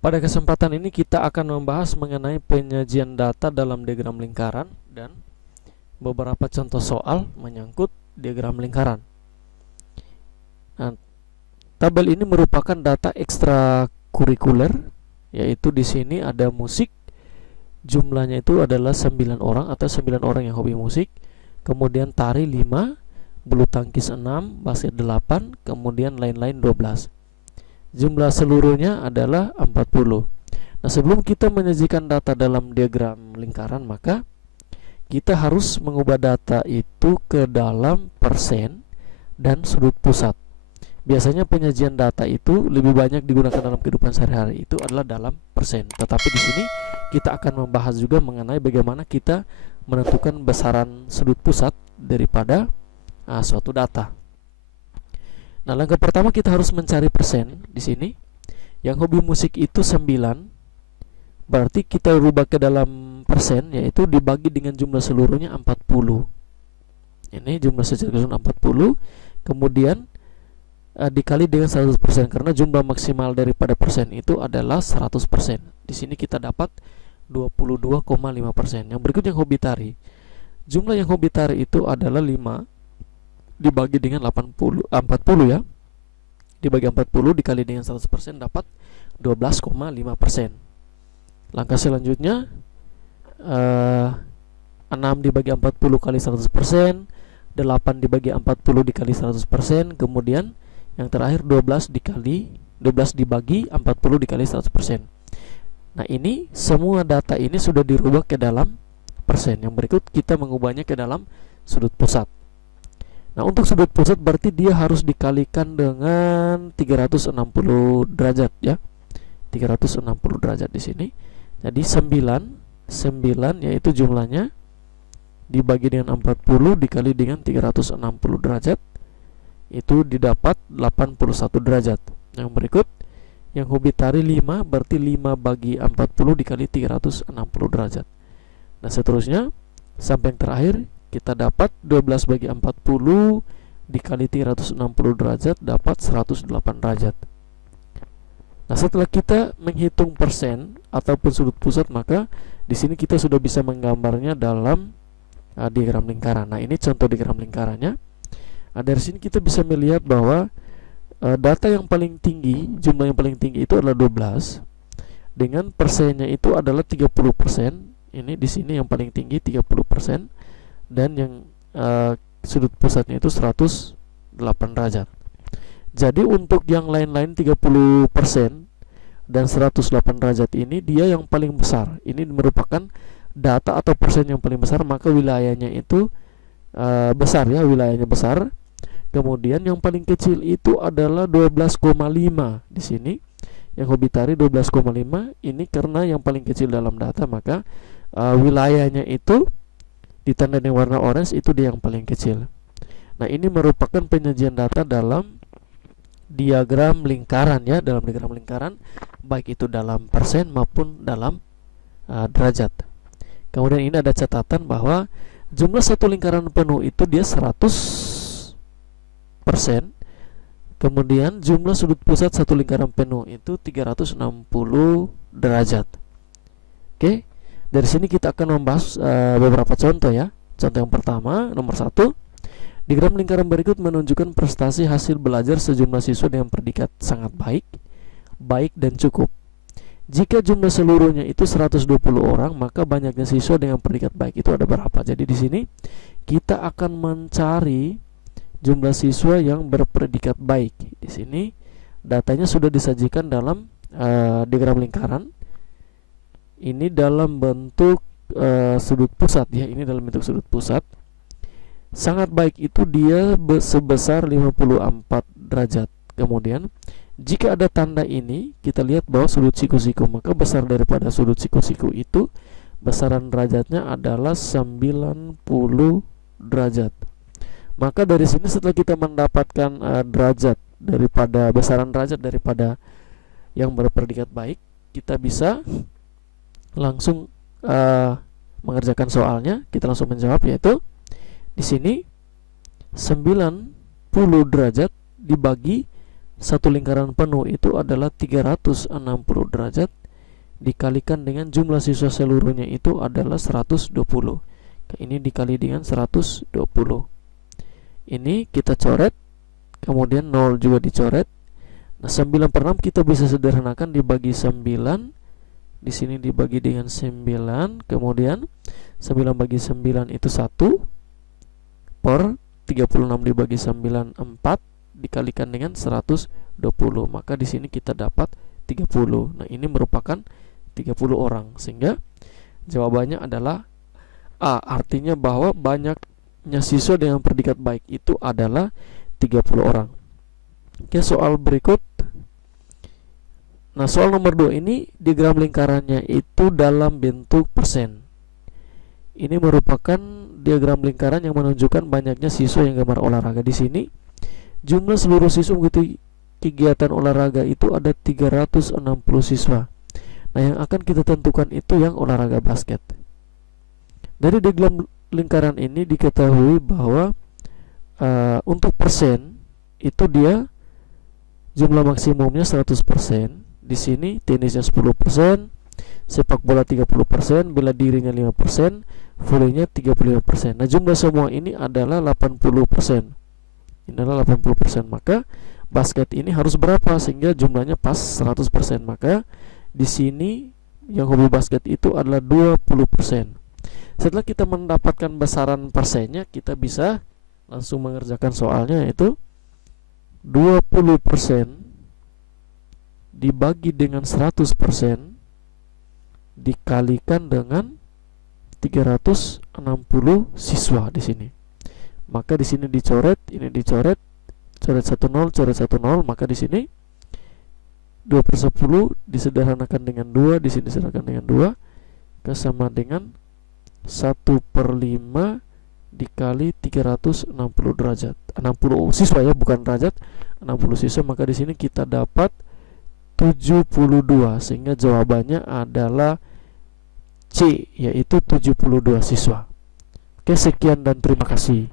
Pada kesempatan ini kita akan membahas mengenai penyajian data dalam diagram lingkaran dan beberapa contoh soal menyangkut diagram lingkaran. Nah, tabel ini merupakan data ekstrakurikuler, yaitu di sini ada musik. Jumlahnya itu adalah 9 orang atau 9 orang yang hobi musik. Kemudian tari 5, bulu tangkis 6, basket 8, kemudian lain-lain 12. Jumlah seluruhnya adalah 40. Nah, sebelum kita menyajikan data dalam diagram lingkaran, maka kita harus mengubah data itu ke dalam persen dan sudut pusat. Biasanya penyajian data itu lebih banyak digunakan dalam kehidupan sehari-hari itu adalah dalam persen. Tetapi di sini kita akan membahas juga mengenai bagaimana kita menentukan besaran sudut pusat daripada suatu data. Nah, langkah pertama kita harus mencari persen di sini. Yang hobi musik itu 9. Berarti kita rubah ke dalam persen, yaitu dibagi dengan jumlah seluruhnya 40. Ini jumlah secara keseluruhan 40. Kemudian dikali dengan 100%, karena jumlah maksimal daripada persen itu adalah 100%. Di sini kita dapat 22,5%. Yang berikut yang hobi tari. Jumlah yang hobi tari itu adalah 5 dibagi dengan 40 ya. Dibagi 40 dikali dengan 100% dapat 12,5%. Langkah selanjutnya 6 dibagi 40 kali 100%, 8 dibagi 40 dikali 100%, kemudian yang terakhir 12 dibagi 40 dikali 100%. Nah, ini semua data ini sudah dirubah ke dalam persen. Yang berikut kita mengubahnya ke dalam sudut pusat. Nah, untuk sudut pusat berarti dia harus dikalikan dengan 360 derajat ya. 360 derajat di sini. Jadi 9 yaitu jumlahnya dibagi dengan 40 dikali dengan 360 derajat itu didapat 81 derajat. Yang berikut yang hobi tari 5 berarti 5 bagi 40 dikali 360 derajat. Nah, seterusnya sampai yang terakhir kita dapat 12 bagi 40 dikali 360 derajat dapat 108 derajat. Nah, setelah kita menghitung persen ataupun sudut pusat, maka di sini kita sudah bisa menggambarnya dalam diagram lingkaran. Nah, ini contoh diagram lingkarannya. Nah, dari sini kita bisa melihat bahwa data yang paling tinggi, jumlah yang paling tinggi itu adalah 12 dengan persennya itu adalah 30%. Ini di sini yang paling tinggi 30%. Dan yang sudut pusatnya itu 108 derajat. Jadi untuk yang lain-lain 30% dan 108 derajat ini dia yang paling besar. Ini merupakan data atau persen yang paling besar, maka wilayahnya itu besar ya, wilayahnya besar. Kemudian yang paling kecil itu adalah 12,5 di sini. Yang hobi tari 12,5 ini karena yang paling kecil dalam data, maka wilayahnya itu ditanda dengan warna orange, itu dia yang paling kecil. Nah, ini merupakan penyajian data dalam diagram lingkaran ya, dalam diagram lingkaran baik itu dalam persen maupun dalam derajat. Kemudian ini ada catatan bahwa jumlah satu lingkaran penuh itu dia 100%. Kemudian jumlah sudut pusat satu lingkaran penuh itu 360 derajat. Oke. Dari sini kita akan membahas beberapa contoh ya. Contoh yang pertama, nomor 1. Diagram lingkaran berikut menunjukkan prestasi hasil belajar sejumlah siswa dengan predikat sangat baik, baik dan cukup. Jika jumlah seluruhnya itu 120 orang, maka banyaknya siswa dengan predikat baik itu ada berapa? Jadi di sini kita akan mencari jumlah siswa yang berpredikat baik. Di sini datanya sudah disajikan dalam diagram lingkaran. Ini dalam bentuk sudut pusat ya, ini dalam bentuk sudut pusat. Sangat baik itu dia sebesar 54 derajat. Kemudian jika ada tanda ini, kita lihat bahwa sudut siku-siku, maka besar daripada sudut siku-siku itu besaran derajatnya adalah 90 derajat. Maka dari sini setelah kita mendapatkan derajat daripada besaran derajat daripada yang berpredikat baik, kita bisa langsung mengerjakan soalnya. Kita langsung menjawab, yaitu di sini 90 derajat dibagi satu lingkaran penuh itu adalah 360 derajat dikalikan dengan jumlah siswa seluruhnya itu adalah 120. Ini dikali dengan 120. Ini kita coret, kemudian 0 juga dicoret. Nah, 9/6 kita bisa sederhanakan dibagi 9. Di sini dibagi dengan 9, kemudian 9 bagi 9 itu 1 per 36 dibagi 9 4 dikalikan dengan 120. Maka di sini kita dapat 30. Nah, ini merupakan 30 orang, sehingga jawabannya adalah A. Artinya bahwa banyaknya siswa dengan predikat baik itu adalah 30 orang. Oke, soal berikut. Nah, soal nomor 2 ini diagram lingkarannya itu dalam bentuk persen. Ini merupakan diagram lingkaran yang menunjukkan banyaknya siswa yang gemar olahraga. Di sini jumlah seluruh siswa mengikuti kegiatan olahraga itu ada 360 siswa. Nah, yang akan kita tentukan itu yang olahraga basket. Dari diagram lingkaran ini diketahui bahwa untuk persen itu dia jumlah maksimumnya 100%. Di sini tenisnya 10%, sepak bola 30%, bela dirinya 5%, voleynya 35%. Nah, jumlah semua ini adalah 80%. Ini adalah 80%. Maka basket ini harus berapa sehingga jumlahnya pas 100%? Maka di sini yang hobi basket itu adalah 20%. Setelah kita mendapatkan besaran persennya, kita bisa langsung mengerjakan soalnya, yaitu 20% dibagi dengan 100% dikalikan dengan 360 siswa di sini. Maka di sini dicoret, ini dicoret, coret 10, coret 10, maka di sini 2/10 disederhanakan dengan 2, di sini disederhanakan dengan 2, sama dengan 1/5 dikali 360 derajat. 60 siswa ya, bukan derajat, 60 siswa, maka di sini kita dapat 72, sehingga jawabannya adalah C, yaitu 72 siswa. Oke, sekian dan terima kasih.